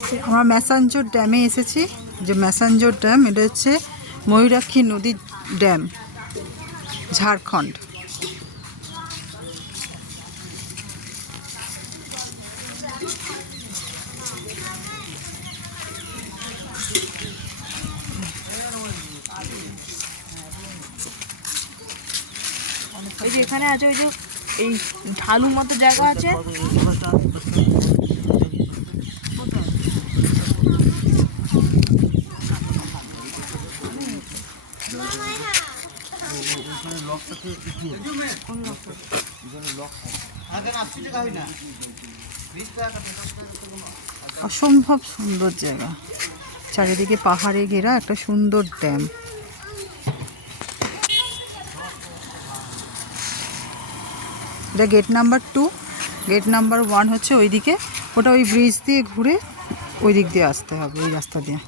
আমরা ম্যাসাঞ্জোর ড্যামে এসেছি। যে ম্যাসাঞ্জোর ড্যাম, এটা হচ্ছে ময়ূরাক্ষী নদীর ড্যাম, ঝাড়খণ্ড। এই যে এখানে আছে, ওই যে এই ঢালু মতো জায়গা আছে, অসম্ভব সুন্দর জায়গা, চারিদিকে পাহাড়ে ঘেরা একটা সুন্দর ড্যাম। এটা গেট নাম্বার 2, গেট নাম্বার 1 হচ্ছে ওইদিকে, ওটা ওই ব্রিজ দিয়ে ঘুরে ওই দিক দিয়ে আসতে হবে, ওই রাস্তা দিয়ে।